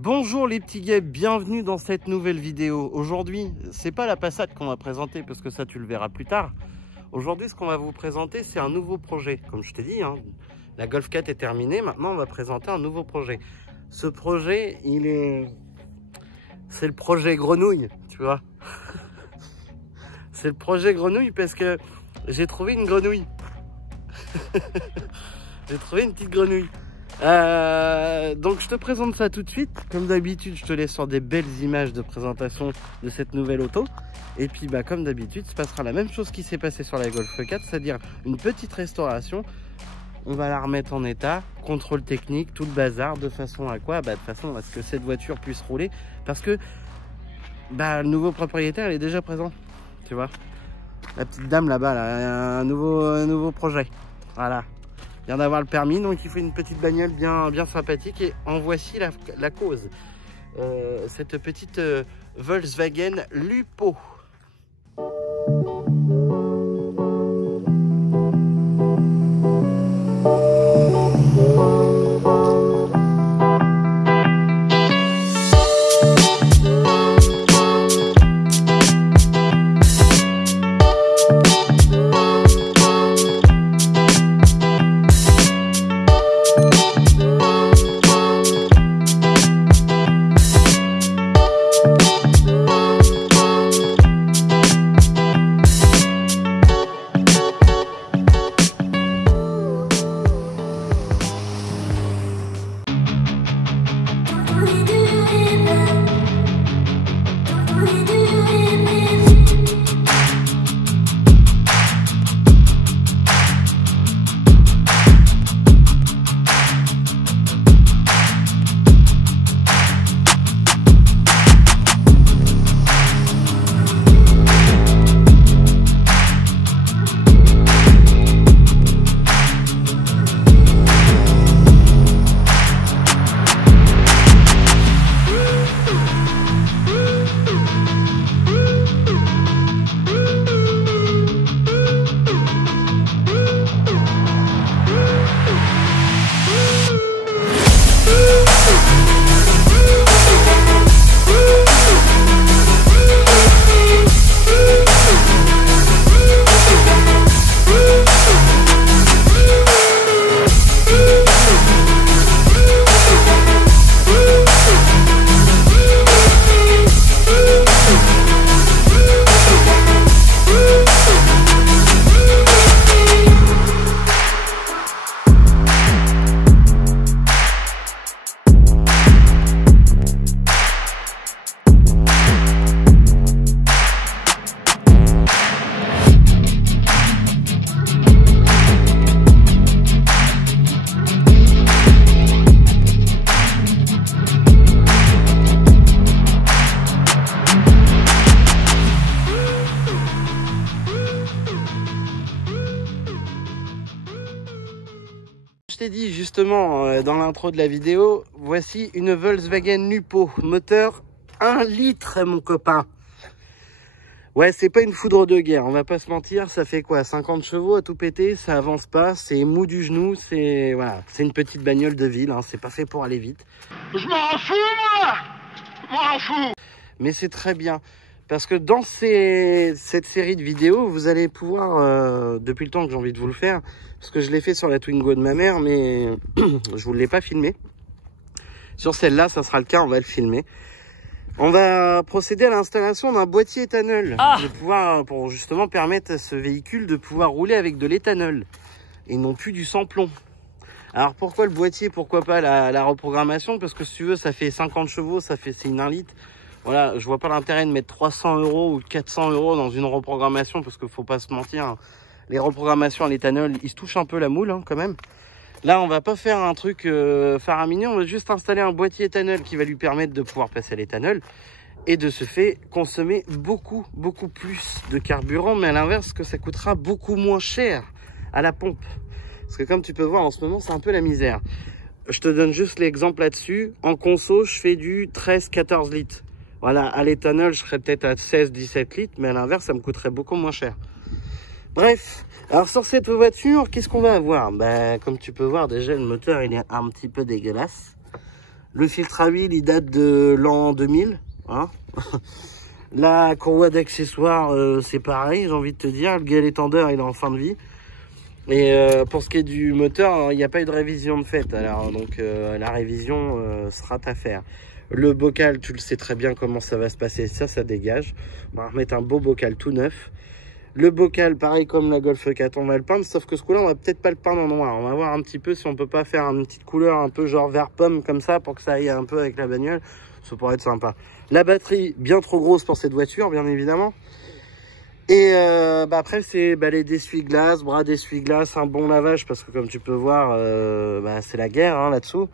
Bonjour les petits guêpes, bienvenue dans cette nouvelle vidéo. Aujourd'hui, c'est pas la Passat qu'on va présenter parce que ça tu le verras plus tard. Aujourd'hui, ce qu'on va vous présenter, c'est un nouveau projet. Comme je t'ai dit, hein, la Golf 4 est terminée, maintenant on va présenter un nouveau projet. Ce projet, c'est le projet grenouille, tu vois. C'est le projet grenouille parce que j'ai trouvé une grenouille. J'ai trouvé une petite grenouille. Donc je te présente ça tout de suite. Comme d'habitude, je te laisse sur des belles images de présentation de cette nouvelle auto. Et puis bah, comme d'habitude, se passera la même chose qui s'est passé sur la Golf 4, c'est-à-dire une petite restauration. On va la remettre en état, contrôle technique, tout le bazar, de façon à quoi? Bah, de façon à ce que cette voiture puisse rouler, parce que bah, le nouveau propriétaire il est déjà présent, tu vois. La petite dame là-bas, là, un nouveau projet. Voilà. Il vient d'avoir le permis, donc il faut une petite bagnole bien sympathique. Et en voici la cause. Cette petite Volkswagen Lupo. Je t'ai dit justement dans l'intro de la vidéo, voici une Volkswagen Lupo, moteur 1 litre mon copain. Ouais, c'est pas une foudre de guerre, on va pas se mentir, ça fait quoi, 50 chevaux à tout péter, ça avance pas, c'est mou du genou, c'est voilà, c'est une petite bagnole de ville, hein, c'est pas fait pour aller vite. Je m'en fous moi, je m'en fous. Mais c'est très bien. Parce que dans cette série de vidéos, vous allez pouvoir, depuis le temps que j'ai envie de vous le faire, parce que je l'ai fait sur la Twingo de ma mère, mais je vous l'ai pas filmé. Sur celle-là, ça sera le cas, on va le filmer. On va procéder à l'installation d'un boîtier éthanol, pour justement permettre à ce véhicule de pouvoir rouler avec de l'éthanol, et non plus du sans-plomb. Alors pourquoi le boîtier, pourquoi pas la reprogrammation? Parce que si tu veux, ça fait 50 chevaux, c'est une 1 litre. Voilà, je vois pas l'intérêt de mettre 300 € ou 400 € dans une reprogrammation, parce qu'il faut pas se mentir, hein. Les reprogrammations à l'éthanol, ils se touchent un peu la moule, hein, quand même. Là, on va pas faire un truc faramineux, on va juste installer un boîtier éthanol qui va lui permettre de pouvoir passer à l'éthanol et de se fait consommer beaucoup plus de carburant, mais à l'inverse, que ça coûtera beaucoup moins cher à la pompe. Parce que comme tu peux voir en ce moment, c'est un peu la misère. Je te donne juste l'exemple là-dessus. En conso, je fais du 13-14 litres. Voilà, à l'éthanol, je serais peut-être à 16-17 litres, mais à l'inverse, ça me coûterait beaucoup moins cher. Bref, alors sur cette voiture, qu'est-ce qu'on va avoir? Ben, comme tu peux voir, déjà, le moteur, il est un petit peu dégueulasse. Le filtre à huile, il date de l'an 2000. Hein. La courroie d'accessoires, c'est pareil, j'ai envie de te dire. Le galet tendeur, il est en fin de vie. Et pour ce qui est du moteur, il n'y a pas eu de révision de fait. Alors, donc, la révision sera à faire. Le bocal, tu le sais très bien comment ça va se passer. Ça dégage. On va remettre un beau bocal tout neuf. Le bocal, pareil comme la Golf 4, on va le peindre. Sauf que ce coup-là, on va peut-être pas le peindre en noir. On va voir un petit peu si on peut pas faire une petite couleur un peu genre vert pomme comme ça pour que ça aille un peu avec la bagnole. Ça pourrait être sympa. La batterie, bien trop grosse pour cette voiture, bien évidemment. Et après, c'est les essuie-glaces, bras d'essuie-glace, un bon lavage parce que comme tu peux voir, c'est la guerre hein, là-dessous.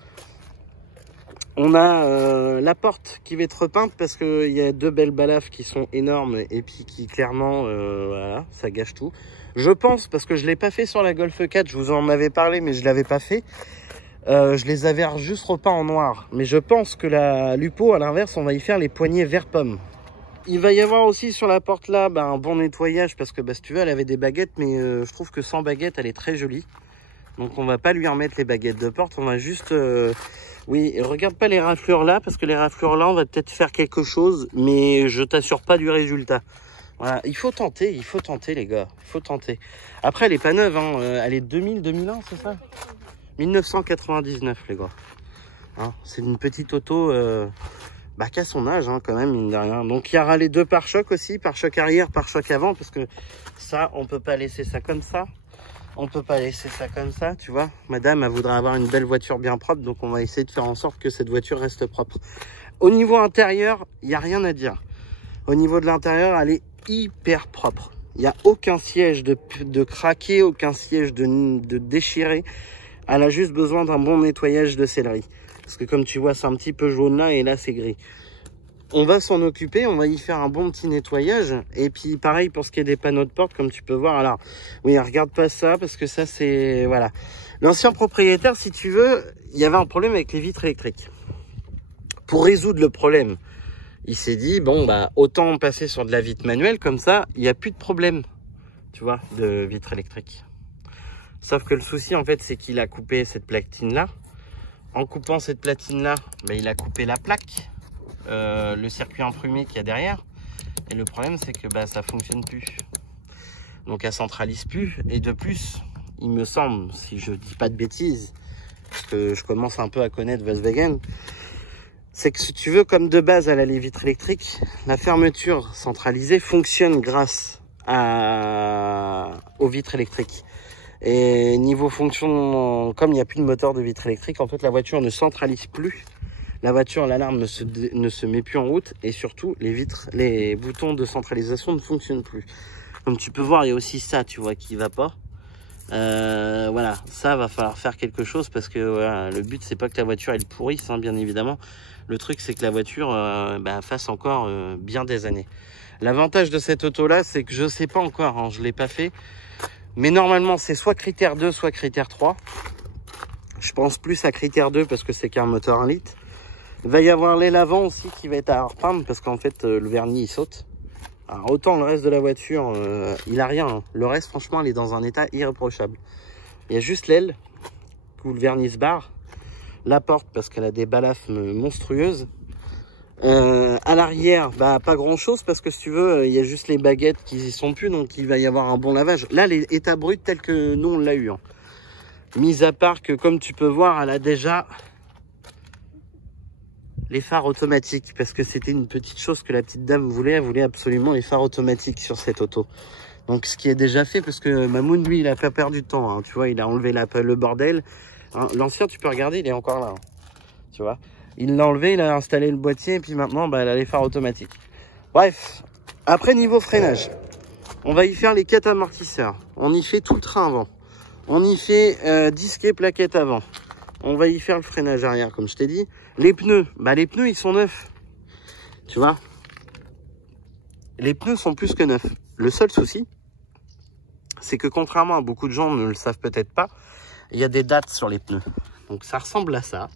On a la porte qui va être repeinte parce qu'il y a deux belles balafres qui sont énormes et puis qui clairement, voilà, ça gâche tout. Je pense, parce que je ne l'ai pas fait sur la Golf 4, je vous en avais parlé mais je ne l'avais pas fait. Je les avais juste repeints en noir. Mais je pense que la Lupo, à l'inverse, on va y faire les poignées vert pomme. Il va y avoir aussi sur la porte là un bon nettoyage parce que si tu veux, elle avait des baguettes mais je trouve que sans baguette, elle est très jolie. Donc on va pas lui remettre les baguettes de porte, on va juste... Oui, regarde pas les raflures là, parce que les raflures là, on va peut-être faire quelque chose, mais je t'assure pas du résultat. Voilà, il faut tenter les gars, il faut tenter. Après, elle est pas neuve, hein. Elle est 2000-2001, c'est ça 1999 les gars. Hein, c'est une petite auto qu'à son âge hein, quand même, mine de rien. Donc il y aura les deux pare-chocs aussi, pare-choc arrière, pare-choc avant, parce que ça, on peut pas laisser ça comme ça. On peut pas laisser ça comme ça, tu vois. Madame, elle voudrait avoir une belle voiture bien propre, donc on va essayer de faire en sorte que cette voiture reste propre. Au niveau intérieur, il n'y a rien à dire. Au niveau de l'intérieur, elle est hyper propre. Il n'y a aucun siège de craqué, aucun siège de déchiré. Elle a juste besoin d'un bon nettoyage de sellerie. Parce que comme tu vois, c'est un petit peu jaune là, et là, c'est gris. On va s'en occuper, on va y faire un bon petit nettoyage. Et puis pareil pour ce qui est des panneaux de porte, comme tu peux voir. Alors, oui, regarde pas ça, parce que ça c'est... Voilà. L'ancien propriétaire, si tu veux, il y avait un problème avec les vitres électriques. Pour résoudre le problème, il s'est dit, bon, autant passer sur de la vitre manuelle, comme ça, il n'y a plus de problème, tu vois, de vitre électrique. Sauf que le souci, en fait, c'est qu'il a coupé cette platine-là. En coupant cette platine-là, il a coupé la plaque. Le circuit imprimé qu'il y a derrière, et le problème c'est que ça fonctionne plus, donc elle centralise plus. Et de plus, il me semble, si je dis pas de bêtises, parce que je commence un peu à connaître Volkswagen, c'est que si tu veux, comme de base elle a les vitres électriques, la fermeture centralisée fonctionne grâce aux vitres électriques. Et niveau fonction, comme il n'y a plus de moteur de vitre électrique, en fait la voiture ne centralise plus. La voiture, l'alarme ne se met plus en route, et surtout les boutons de centralisation ne fonctionnent plus. Comme tu peux voir, il y a aussi ça, tu vois, qui va pas. Voilà, ça va falloir faire quelque chose parce que voilà, le but c'est pas que la voiture elle pourrisse, hein, bien évidemment. Le truc c'est que la voiture fasse encore bien des années. L'avantage de cette auto là, c'est que je sais pas encore, hein, je l'ai pas fait, mais normalement c'est soit critère 2, soit critère 3. Je pense plus à critère 2 parce que c'est qu'un moteur 1 litre. Il va y avoir l'aile avant aussi qui va être à repeindre parce qu'en fait le vernis il saute. Alors autant le reste de la voiture il a rien, hein. Le reste franchement il est dans un état irréprochable. Il y a juste l'aile où le vernis se barre, la porte parce qu'elle a des balafres monstrueuses. À l'arrière pas grand chose parce que si tu veux il y a juste les baguettes qui y sont plus, donc il va y avoir un bon lavage. Là l'état brut tel que nous on l'a eu, hein. Mis à part que comme tu peux voir elle a déjà les phares automatiques, parce que c'était une petite chose que la petite dame voulait. Elle voulait absolument les phares automatiques sur cette auto. Donc ce qui est déjà fait, parce que Mamoun lui il a pas perdu de temps, hein. Tu vois, il a enlevé le bordel, hein. L'ancien tu peux regarder, il est encore là, hein. Tu vois, il l'a enlevé, il a installé le boîtier, et puis maintenant elle a les phares automatiques. Bref, après niveau freinage, on va y faire les 4 amortisseurs, on y fait tout le train avant, on y fait disque et plaquette avant. On va y faire le freinage arrière, comme je t'ai dit. Les pneus, les pneus, ils sont neufs. Tu vois, les pneus sont plus que neufs. Le seul souci, c'est que contrairement à beaucoup de gens ne le savent peut-être pas, il y a des dates sur les pneus. Donc ça ressemble à ça.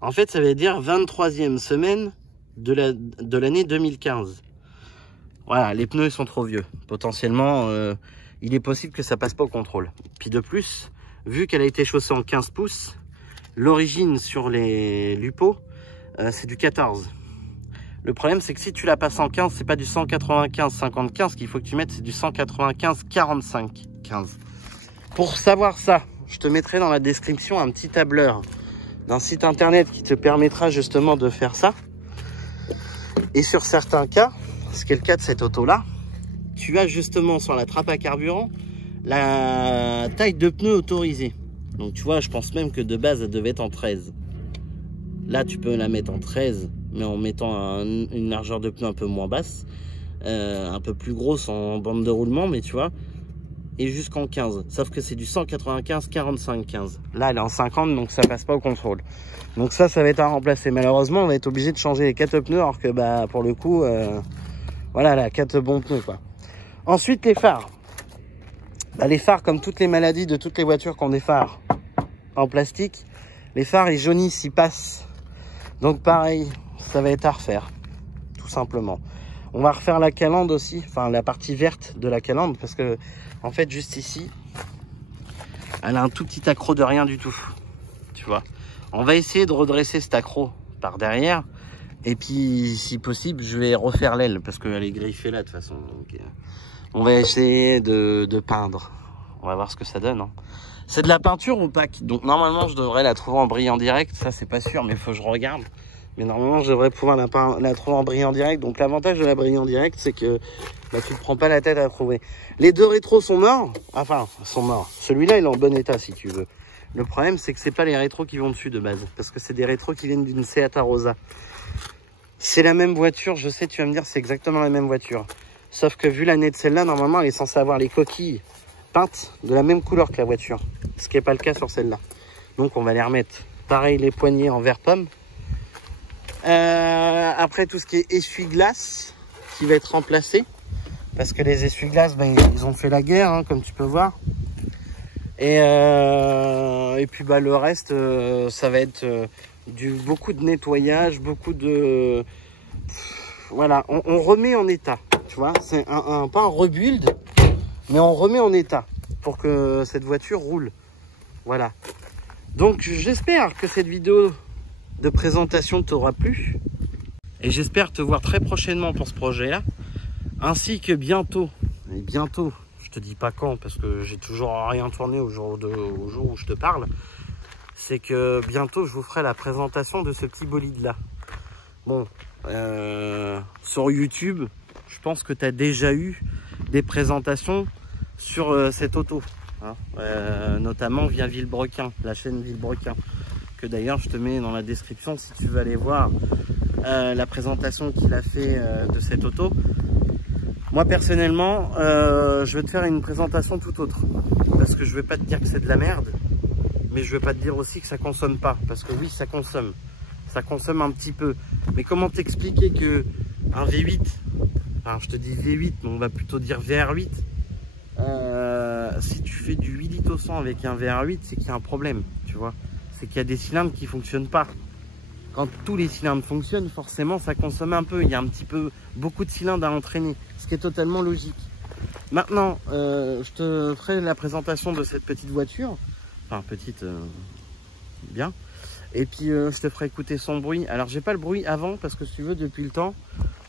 En fait, ça veut dire 23e semaine de l'année 2015. Voilà, les pneus ils sont trop vieux. Potentiellement, il est possible que ça passe pas au contrôle. Puis de plus, vu qu'elle a été chaussée en 15 pouces, l'origine sur les Lupo, c'est du 14. Le problème, c'est que si tu la passes en 15, c'est pas du 195-50-15 qu'il faut que tu mettes, c'est du 195-45-15. Pour savoir ça, je te mettrai dans la description un petit tableur d'un site internet qui te permettra justement de faire ça. Et sur certains cas, ce qui est le cas de cette auto-là, tu as justement sur la trappe à carburant la taille de pneu autorisée. Donc tu vois, je pense même que de base, elle devait être en 13. Là, tu peux la mettre en 13, mais en mettant une largeur de pneu un peu moins basse, un peu plus grosse en bande de roulement, mais tu vois, et jusqu'en 15. Sauf que c'est du 195-45-15. Là, elle est en 50, donc ça passe pas au contrôle. Donc ça va être à remplacer. Malheureusement, on va être obligé de changer les 4 pneus, alors que bah pour le coup, voilà, là, 4 bons pneus, quoi. Ensuite, les phares. Bah, les phares, comme toutes les maladies de toutes les voitures qui ont des phares en plastique, les phares, ils jaunissent, ils passent. Donc pareil, ça va être à refaire, tout simplement. On va refaire la calandre aussi, enfin la partie verte de la calandre, parce que en fait juste ici, elle a un tout petit accroc de rien du tout, tu vois. On va essayer de redresser cet accroc par derrière, et puis si possible, je vais refaire l'aile, parce qu'elle est griffée là de toute façon. Donc, on va essayer de peindre, on va voir ce que ça donne, hein. C'est de la peinture opaque, donc normalement je devrais la trouver en brillant direct, ça c'est pas sûr, mais il faut que je regarde. Mais normalement je devrais pouvoir la trouver en brillant direct, donc l'avantage de la brillant direct c'est que bah, tu ne prends pas la tête à la trouver. Les deux rétros sont morts, enfin sont morts, celui-là il est en bon état si tu veux. Le problème c'est que c'est pas les rétros qui vont dessus de base, parce que c'est des rétros qui viennent d'une Seat Arosa. C'est la même voiture, je sais, tu vas me dire c'est exactement la même voiture. Sauf que vu l'année de celle-là, normalement elle est censée avoir les coquilles peintes de la même couleur que la voiture, ce qui n'est pas le cas sur celle-là. Donc on va les remettre. Pareil, les poignées en vert pomme. Après tout ce qui est essuie-glace qui va être remplacé, parce que les essuie-glaces, ben, ils ont fait la guerre, hein, comme tu peux voir. Et puis bah, le reste, ça va être beaucoup de nettoyage, beaucoup de... Voilà, on remet en état, tu vois. C'est pas un rebuild, mais on remet en état pour que cette voiture roule. Voilà. Donc j'espère que cette vidéo de présentation t'aura plu. Et j'espère te voir très prochainement pour ce projet-là. Ainsi que bientôt, et bientôt, je te dis pas quand parce que j'ai toujours rien tourné au jour où je te parle. C'est que bientôt je vous ferai la présentation de ce petit bolide-là. Bon, sur YouTube, je pense que tu as déjà eu des présentations sur cette auto, hein, notamment via Villebrequin, la chaîne Villebrequin, que d'ailleurs je te mets dans la description si tu veux aller voir la présentation qu'il a fait de cette auto. Moi personnellement, je vais te faire une présentation tout autre, parce que je vais pas te dire que c'est de la merde, mais je vais pas te dire aussi que ça consomme pas, parce que oui, ça consomme un petit peu. Mais comment t'expliquer que un V8, enfin je te dis V8, mais on va plutôt dire VR8, si tu fais du 8 litres au 100 avec un VR8, c'est qu'il y a un problème, tu vois. C'est qu'il y a des cylindres qui fonctionnent pas. Quand tous les cylindres fonctionnent, forcément ça consomme un peu. Il y a un petit peu, beaucoup de cylindres à entraîner, ce qui est totalement logique. Maintenant, je te ferai la présentation de cette petite voiture. Enfin, petite, bien. Et puis, je te ferai écouter son bruit. Alors, j'ai pas le bruit avant, parce que si tu veux, depuis le temps,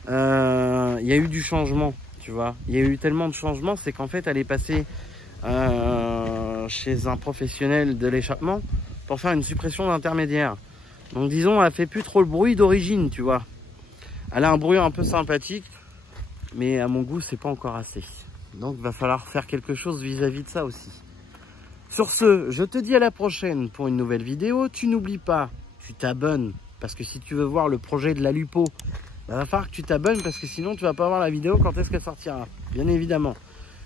il y a eu du changement, tu vois. Il y a eu tellement de changements, c'est qu'en fait, elle est passée chez un professionnel de l'échappement pour faire une suppression d'intermédiaire. Donc, disons, elle fait plus trop le bruit d'origine, tu vois. Elle a un bruit un peu sympathique, mais à mon goût, c'est pas encore assez. Donc, il va falloir faire quelque chose vis-à-vis de ça aussi. Sur ce, je te dis à la prochaine pour une nouvelle vidéo. Tu n'oublies pas, tu t'abonnes, parce que si tu veux voir le projet de la Lupo, il va falloir que tu t'abonnes, parce que sinon tu vas pas voir la vidéo quand est-ce qu'elle sortira, bien évidemment.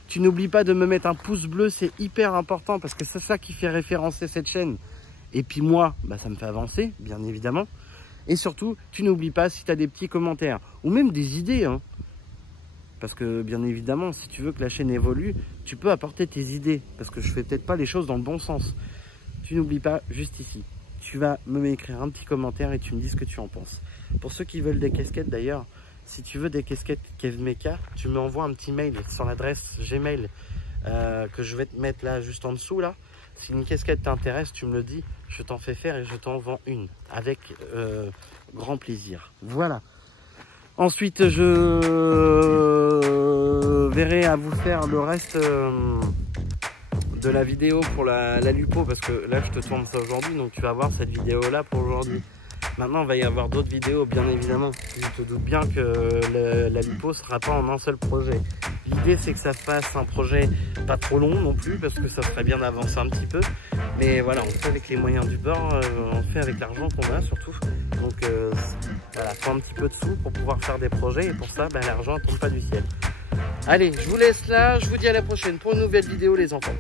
Tu n'oublies pas de me mettre un pouce bleu, c'est hyper important, parce que c'est ça qui fait référencer cette chaîne. Et puis moi, bah, ça me fait avancer, bien évidemment. Et surtout, tu n'oublies pas si tu as des petits commentaires, ou même des idées, hein. Parce que bien évidemment, si tu veux que la chaîne évolue, tu peux apporter tes idées. Parce que je fais peut-être pas les choses dans le bon sens. Tu n'oublies pas, juste ici, tu vas me écrire un petit commentaire et tu me dis ce que tu en penses. Pour ceux qui veulent des casquettes d'ailleurs, si tu veux des casquettes Kev Mecha, tu m'envoies un petit mail sur l'adresse Gmail que je vais te mettre là juste en dessous là. Si une casquette t'intéresse, tu me le dis, je t'en fais faire et je t'en vends une avec grand plaisir. Voilà. Ensuite, je verrai à vous faire le reste de la vidéo pour la Lupo, parce que là je te tourne ça aujourd'hui, donc tu vas voir cette vidéo là pour aujourd'hui. Maintenant il va y avoir d'autres vidéos bien évidemment. Je te doute bien que la Lupo ne sera pas en un seul projet. L'idée c'est que ça fasse un projet pas trop long non plus, parce que ça serait bien d'avancer un petit peu. Mais voilà, on fait avec les moyens du bord, on fait avec l'argent qu'on a surtout. Donc voilà, faut un petit peu de sous pour pouvoir faire des projets, et pour ça l'argent ne tombe pas du ciel. Allez, je vous laisse là, je vous dis à la prochaine pour une nouvelle vidéo les enfants.